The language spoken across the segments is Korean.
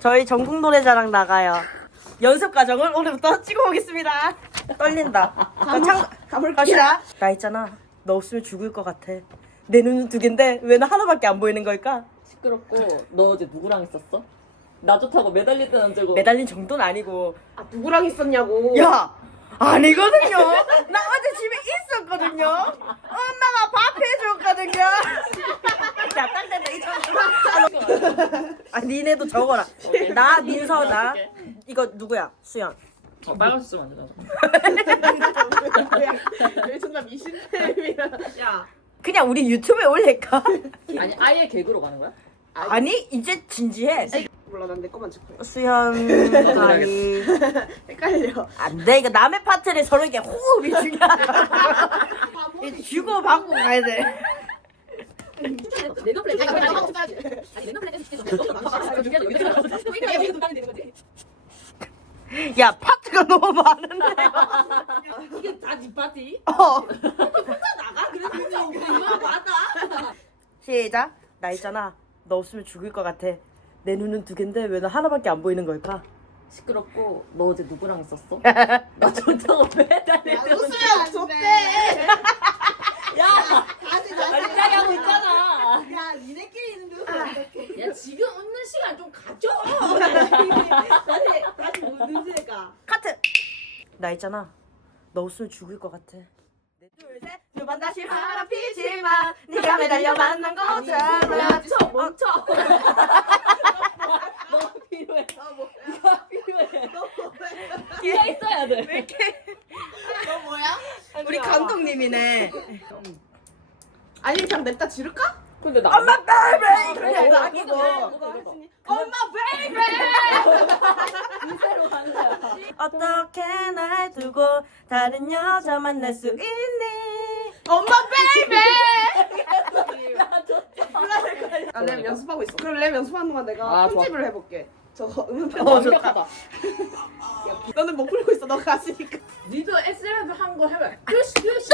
저희 전국 노래자랑 나가요. 연습 과정을 오늘부터 찍어보겠습니다. 떨린다. 나 참, 가볼게요. 나 있잖아. 너 없으면 죽을 것 같아. 내 눈은 두 개인데 왜 나 하나밖에 안 보이는 걸까? 시끄럽고 너 어제 누구랑 있었어? 나 좋다고 매달릴 때는 언제고 매달린 정도는 아니고. 아 누구랑 있었냐고. 야! 아니거든요. 나 어제 집에 있었거든요. 엄마가 밥 해줬거든요. 야, 딴 데다 이 정도. 아, 니네도 적어라. 나, 민서, 나. 이거 누구야? 수연. 어, 빨간 쓰면 안. 왜 존나 미신템이야. 야. 그냥 우리 유튜브에 올릴까? 아니 아예 개그로 가는 거야? 아니, 이제 진지해. 몰라 난내 짚고 해. 수연, 아이. 헷갈려. 안 돼. 이거 남의 파트를 서로 이렇게 호흡이 중요하다. 주고 받고 가야 돼. 내가 플랜 내가 아니 내가 플랜 야, 파트가 너무 많은데. 이게 다네 파티? 어. 나가 그래서 이거 맞아 시작. 나 있잖아. 너 없으면 죽을 것 같아. 내 눈은 두 개인데 왜 나 하나밖에 안 보이는 걸까? 시끄럽고 너 어제 누구랑 있었어? 나 좋다고 매달릴 때는 웃으면 좋대. 야 다시 빨리 하고 있잖아 야 니네끼리 있는 게 어떡해. 야 지금 웃는 시간 좀 가져 다시 다시 웃는 새가. 카트. 나 있잖아. 너 없으면 죽을 것 같아. 둘, 셋. 두번 다시 바람 피지 마. 네가 매달려 만난 거잖아. 멈춰 멈춰 너 필요해 네가 필요해 네가 있어야 돼너 뭐야? 우리 감독님이네. 아니 그냥 냅다 지를까? 근데 나 엄마 베이베. 그래 어, 아니고. 엄마 베이베. 이대로 가는 거야 어떻게 날 두고 다른 여자 만날 수 있니? 엄마 좋다 아, 랩 연습하고 있어. 그럼 랩 연습하는 동안 내가 아. 편집을 해볼게. 저거 음편. 어, 완벽하다 너는 못 풀고 있어. 너 가시니까. 니도 SMF 한거 해봐 뚜시 뚜시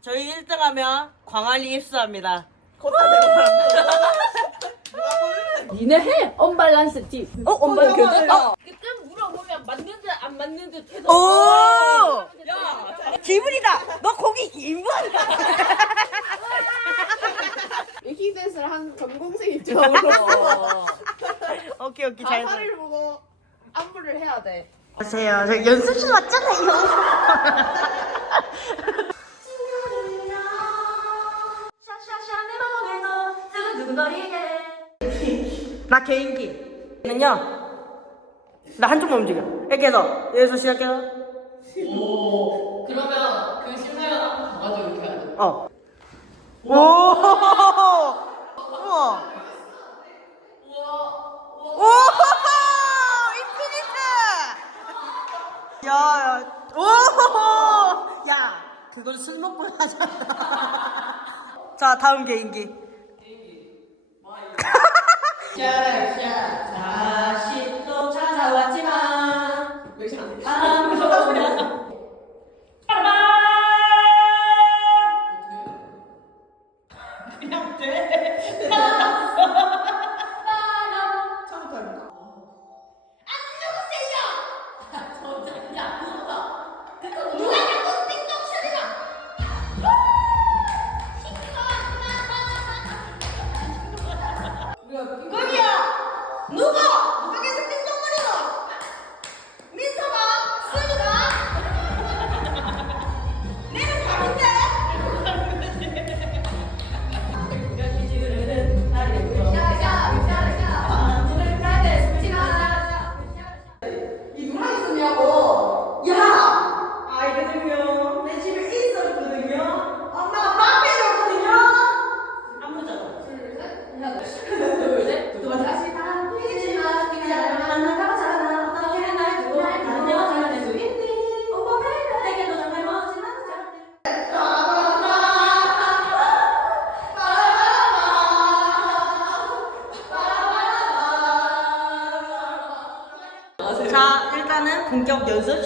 저희 1등 하면 광안리 입수합니다. 걷다 대고 바람. 니네 해 언밸런스 티 어, 엄마 어, 교대? 어, 그때 물어보면 맞는지 안 맞는지 태도 오! 야 기분이다. 너 고기 기분이다. 히 전공생 입장으로 어. 오케이 오케이 잘. 가사를 보고 안무를 해야 돼. 보세요. 저 연습실 왔잖아요. 나 개인기. 는요. 나 한쪽만 움직여. 이렇게 해서 여기서 시작해요. 그러면 그 심사위원 앞에 가가지고 이렇게 돼 어. 오. 우와. 오. 인피니트. 야, 야. 오. 야, 그걸 술 먹고 하잖아. 자, 다음 개인기. 다시 또 찾아왔지만 누구 일단은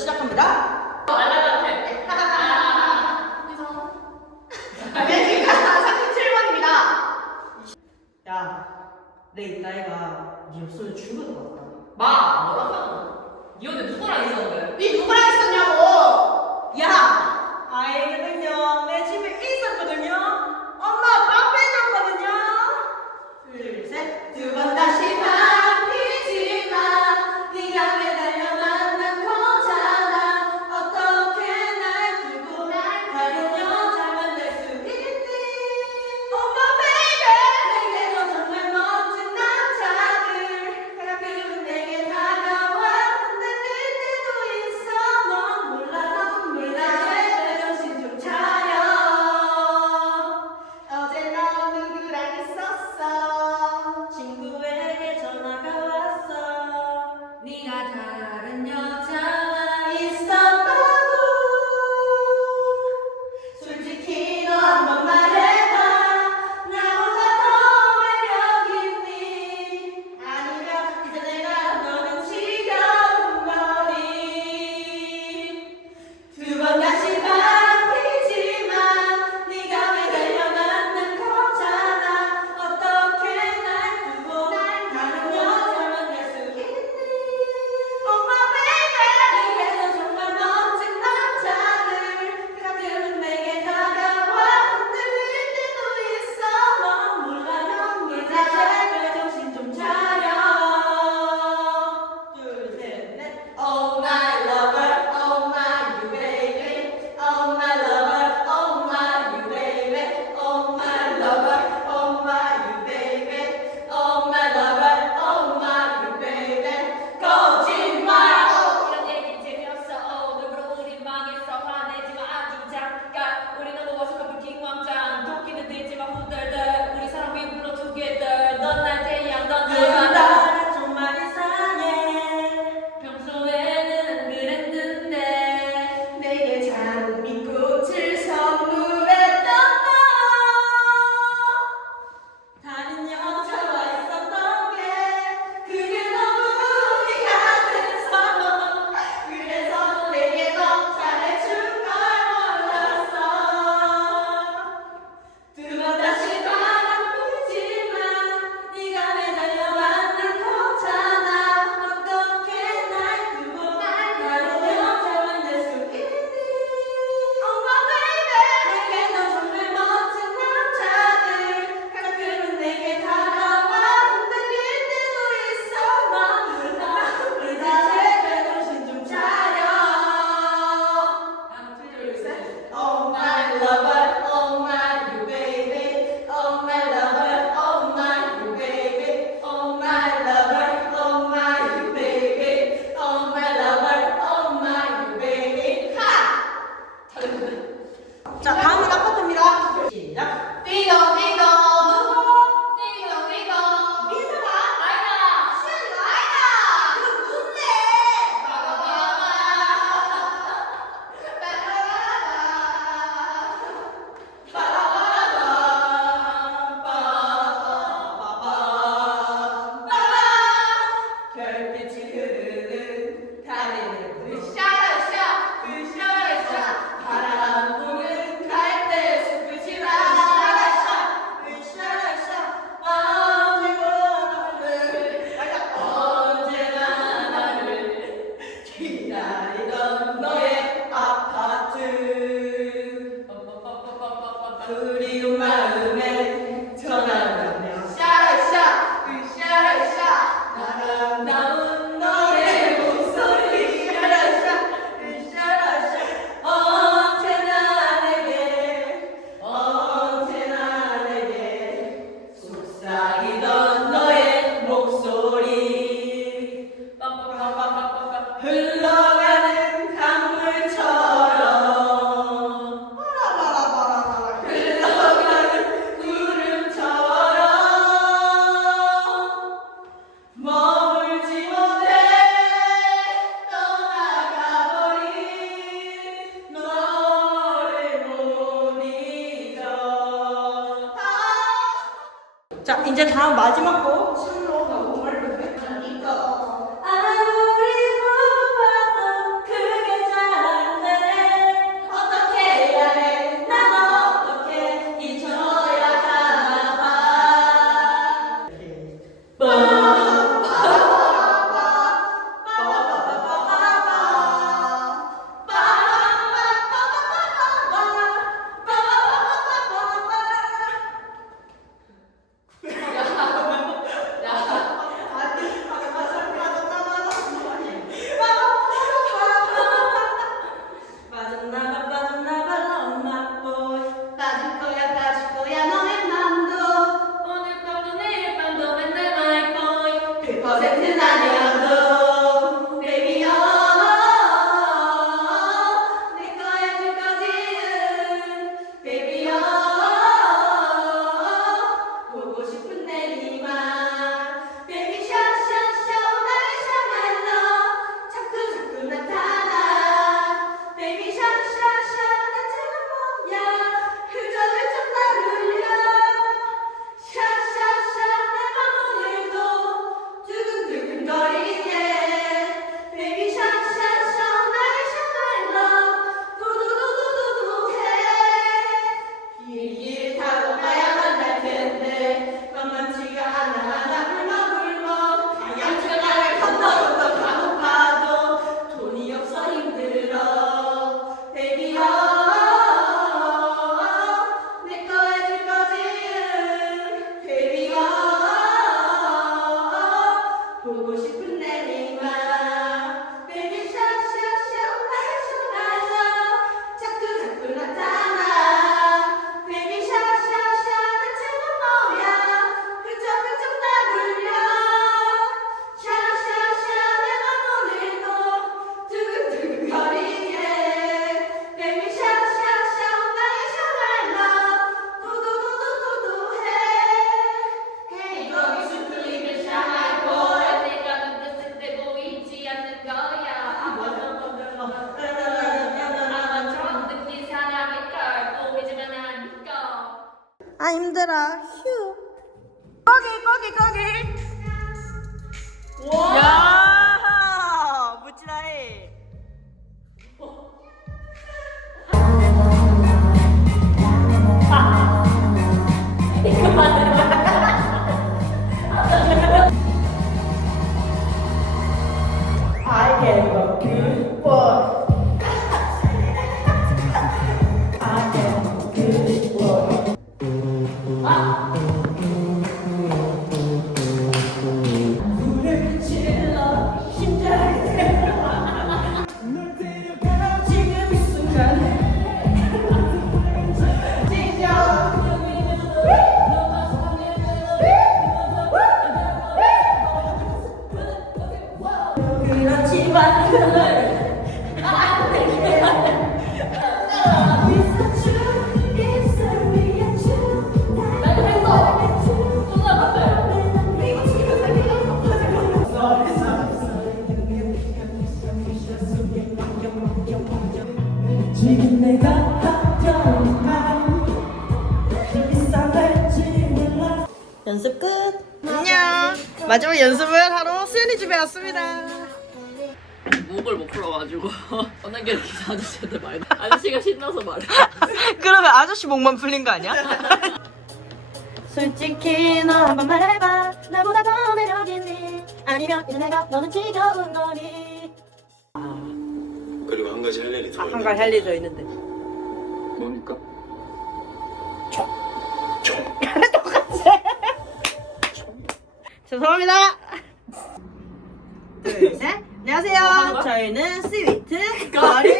I'm a good boy. 지금 연습 끝. 안녕. 아, 마지막 네. 연습을 하러 수연이 집에 왔습니다. 아, 네. 목을 못 풀어가지고 어느 게 아저씨한테 말 아저씨가 신나서 말해 그러면 아저씨 목만 풀린 거 아니야? 솔직히 너 한번 말해봐. 나보다 더 매력 있니? 아니면 이제 내가 너는 지겨운 거니? 그리고 한 가지 할 일이 더 아, 있는데. 한 가지 할 일이 더 있는데. 뭡니까? 총. 총. 똑같이. 죄송합니다. 둘, 셋. 안녕하세요. 저희는 스위트 아, 거리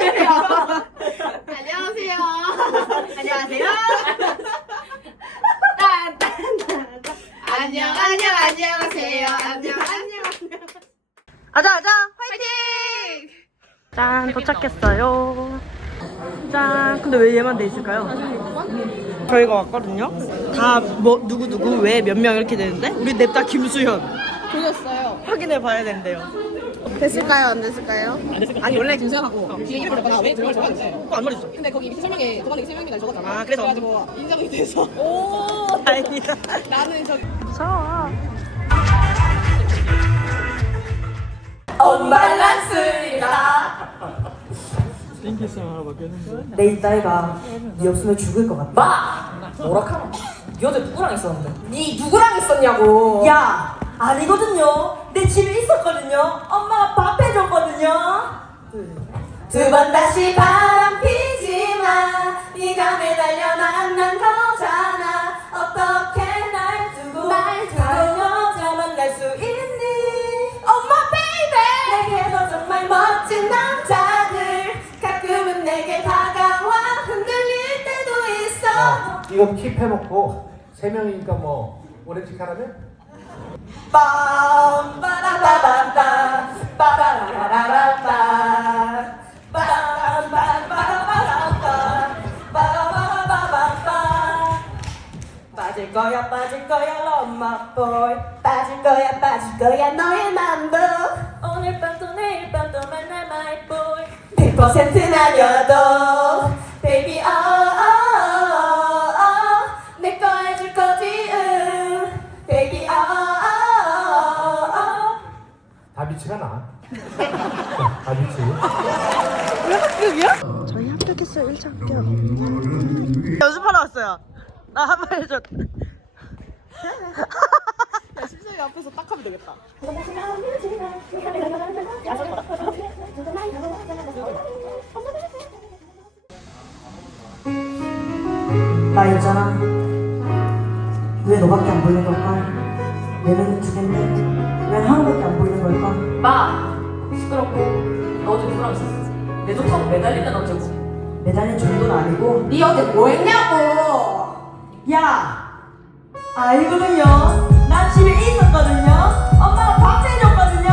도착했어요. 짠. 근데 왜 얘만 돼 있을까요? 저희가 왔거든요. 다 뭐 누구 누구 왜 몇 명 이렇게 되는데 우리 네 냅다 김수현 보셨어요. 확인해 봐야 된대요. 됐을까요? 안 됐을까요? 아니 원래 김수현하고 뒤에 이름을 적거나 왜 저걸 적었는데 안 말해줘. 근데 거기 밑에 설명에 도관에게 세 명이나 적었잖아. 아, 그래서. 그래가지고 인정이 돼서 오 다행이다. 나는 저기 무서워. 엄말란스입니다. 내 이따위가 네 없으면 죽을 것 같다. 마! 뭐라 카노? 니 어제 누구랑 있었는데? 니 누구랑 있었냐고 야 아니거든요. 내 집에 있었거든요. 엄마가 밥 해줬거든요. 두 번 다시 바람 피지마 네가 매달려 난난 거잖아 어떻게 날 두고 날 다른 여자 만날 수 있니 엄마 베이베 내게도 정말 멋진 남 이거 킵 해놓고 세 명이니까 뭐 오렌지 카라멜? 빰 빠라바밤빰 빠라라라라빰 빰빰빠라바라빰 빠라바라바밤빰 빠질 거야 빠질 거야 boy. 빠질 거야 빠질 거야 너의 맘도 오늘 밤도 내일 밤도 만날 my boy. 100%는 아니어도 baby 다비치가 나. 다비치. 저희 합격했어요 1차 합격. 연습하러 왔어요. 나 한 번 해줘. 야 심사위 앞에서 딱 하면 되겠다 나 있잖아. 왜 너밖에 안 보이는 걸까? 내 눈은 두 갠데 왜 하나밖에 안 보이는 걸까? 마! 시끄럽고 너 어제 누구랑 있었어? 내 조카고 매달릴 땐 어쩌고 매달린 정도는 아니고 니 어제 뭐 했냐고 야! 알거든요. 나 집에 있었거든요. 엄마가 밥 해줬거든요.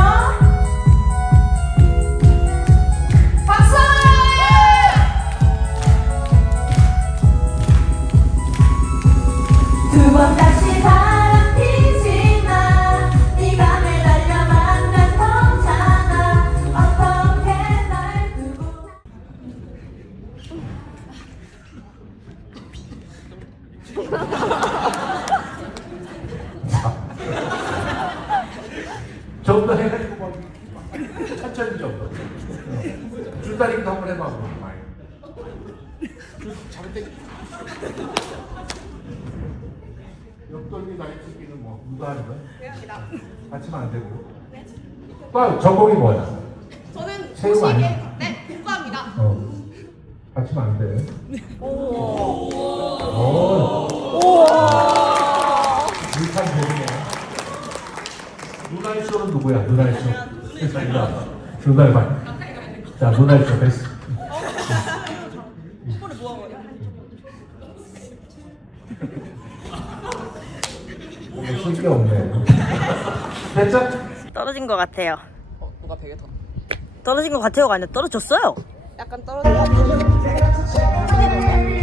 박수! 두번다 정도 해가지고 뭐 천천히 정도. 줄다리기도 한번 해봐. 뭐. 줄 잘때 옆돌기 날치기는 뭐 누가 하는 거야? 같이면 안 되고. 또 전공이 뭐야? 저는 체육 아니야? 네 국가입니다 어. 같이면 안 돼. 오. 물판 되네. 누구야? 누나이 봐. 자, 누나이쇼 됐어. 쓸게 없네. 됐죠? 떨어진 것 같아요. 어 누가 베개 더 떨어진 것 같아요가 아니라 떨어졌어요. 약간 떨어져 이제 발표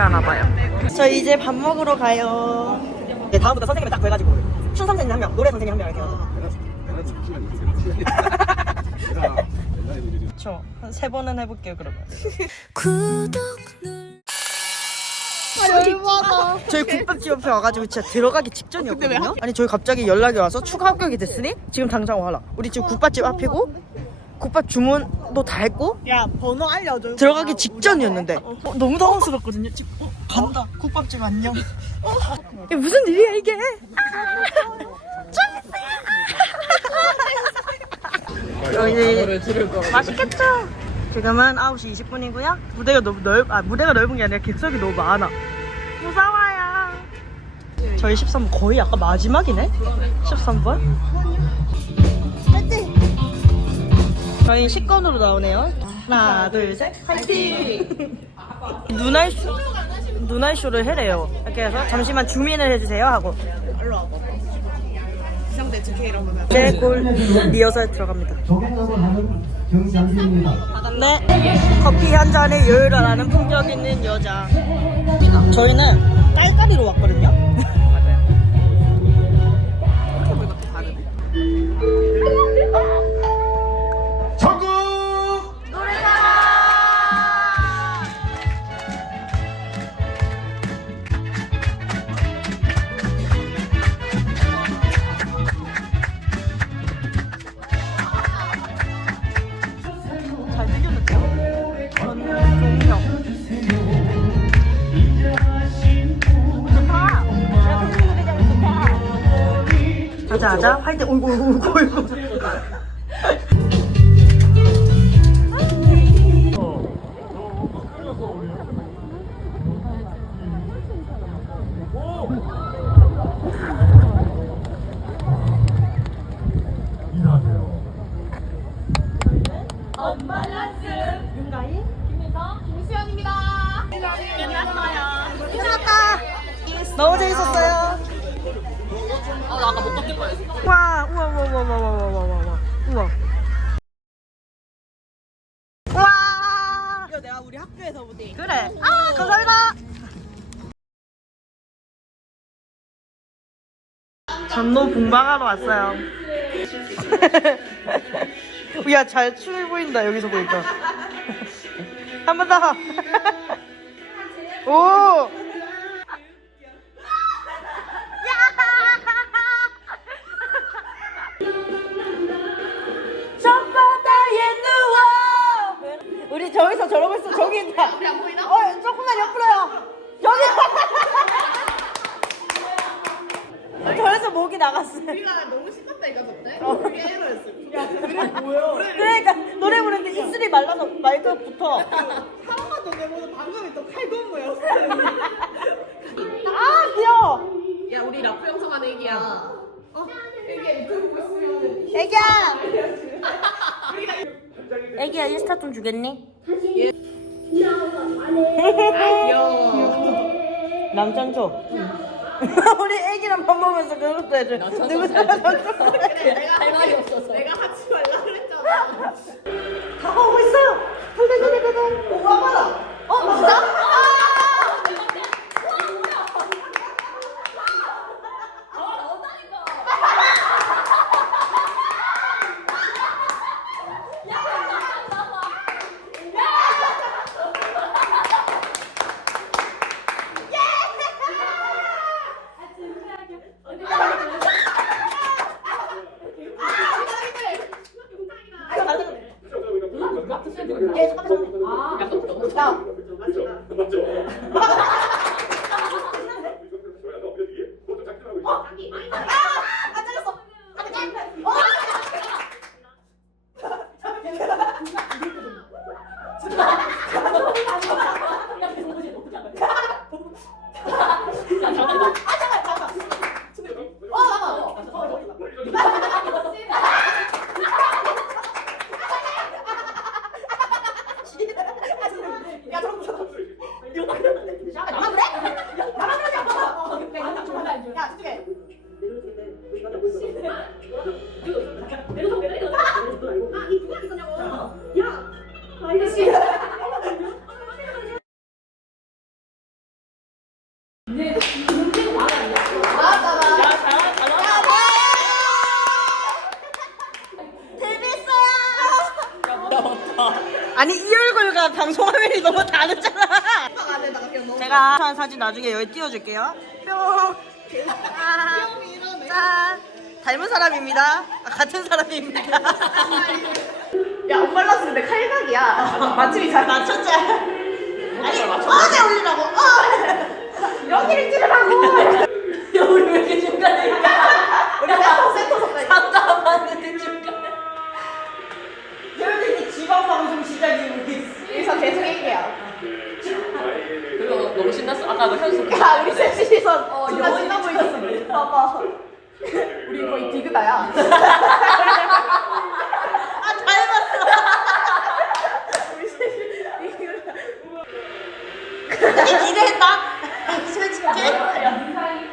하나 봐요. 저 이제 밥 먹으러 가요. 네, 다음부터 선생님이 딱 구해가지고 춤 선생님 한 명, 노래 선생님 한 명 이렇게 해가지고. 저한 세 번은 해볼게요 그러면. 아 열받아 저희 국밥집 옆에 와가지고 진짜 들어가기 직전이었거든요. 아니 저희 갑자기 연락이 와서 추가 합격이 됐으니 지금 당장 와라. 우리 지금 국밥집 앞이고 국밥 주문도 다 했고 야 번호 알려줘 들어가기 직전이었는데 어, 너무 당황스럽거든요. 지금 어, 간다. 국밥집 안녕. 어, 이게 무슨 일이야 이게? 여기 맛있겠죠? 지금은 9시 20분이고요. 무대가 너무 넓, 아 무대가 넓은 게 아니라 객석이 너무 많아. 무서워요. 저희 13번 거의 아까 마지막이네? 13번? 저희 식권으로 나오네요. 하나, 둘, 셋, 화이팅! 눈알쇼, 눈알쇼를 해래요. 이렇게 해서 잠시만 주민을 해주세요 하고. 비상대책 회의라고 네, 골 리허설 들어갑니다. 경장비입니다. 네, 커피 한 잔에 여유를 하는 품격 있는 여자. 저희는 깔깔이로 왔거든요. 아자 아자. 화이팅 오이고 오이고 오이고. 전노 봉방하러 왔어요. 야, 잘 추해 보인다, 여기서 보니까. 한 번 더. 오! 우리 저기서 저러고 있어. 저기 있다. 안 보이나? 어, 조금만 옆으로요. 저래서 목이 나갔어. 우리가 너무 이거 그때 어. 그게 에러였어 야 그래 뭐야 그러니까 노래 부르는데 입술이 말라서 마이크가 붙어. 한 번도 내보다 방금이 또 칼군무였어 아 귀여워. 야 우리 라프 영상 하는 얘기야 어? 이게 유튜브 보시면 애기야. 애기야 인스타 좀 주겠니? 남편 줘. 우리 애기랑 밥 먹으면서 그것도 해줘. 누구 할 말이 없어서. 내가 하지 말라 그랬잖아 다 오고 있어요. 덜덜덜덜덜. 오, 와봐라. 어, 진짜? 아. 아. 약간 그죠? 그죠? 맞죠? 니 이 얼굴과 방송 화면이 너무 다르잖아. 제가 한 사진 나중에 여기 띄워줄게요. 뿅. 짠. 짠. 닮은 사람입니다. 아, 같은 사람입니다. 야 엄말랐을 때 칼각이야 맞춤이 잘 맞췄지? 아니 어제 올리라고. 어. 여기를 찍으라고! 야, 우리 왜 이렇게 중간에 우리 센터, 선배 잠깐만, 중간에. 선생님 지방방송 시작이 여기서 계속 할게요. 그리고 너무 신났어. 아까 그 현수. 야, 아, 우리 셋이 시선. 어, 존나 신나 보이지? 봐봐. 우리 거의 디그다야. 아, 기대했다.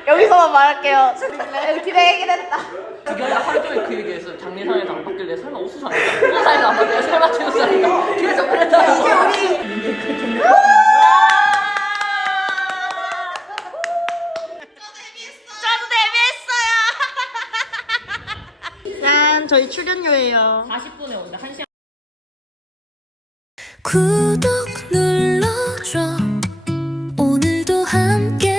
여기서만 말할게요. 기대하긴 했다. 그게 하루 종일 그 얘기했어. 장례상에 안 받길래 설마 옥수수 아닌가? 호사에서 안 받길래 설마 제우스 아닌가? 계속 그랬다고. 짠, 저희 출연료예요. 40분에 온다. 1시간. 구독 눌러줘 오늘도 함께